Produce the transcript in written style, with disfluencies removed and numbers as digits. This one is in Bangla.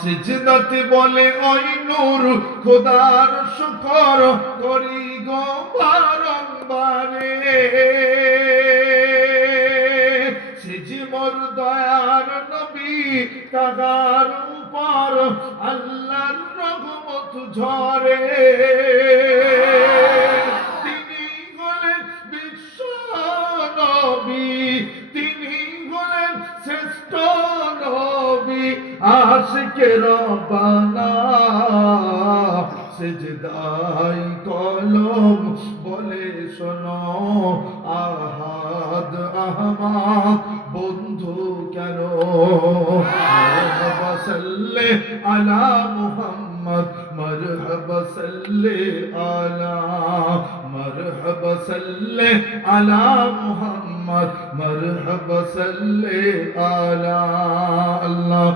সিজদাতে বলে ওই নূর খোদার শুকর করি গো বারংবারে সিজি মোর দয়ার নবী তাগার উপর আল্লাহর রহমত ঝরে তিনি হলেন বিশ্ব নবী তিনি হলেন শ্রেষ্ঠ নবী আশিকে রব্বানা সিজদাই কলম বলে শোনো আহাদ আহমাদ বন্ধু কেন মারহাবা সাল্লি আলা মুহাম্মদ মারহাবা সাল্লি আলা মারহাবা সাল্লি আলা মুহাম্মদ মারহাবা সাল্লি আলা আল্লাহ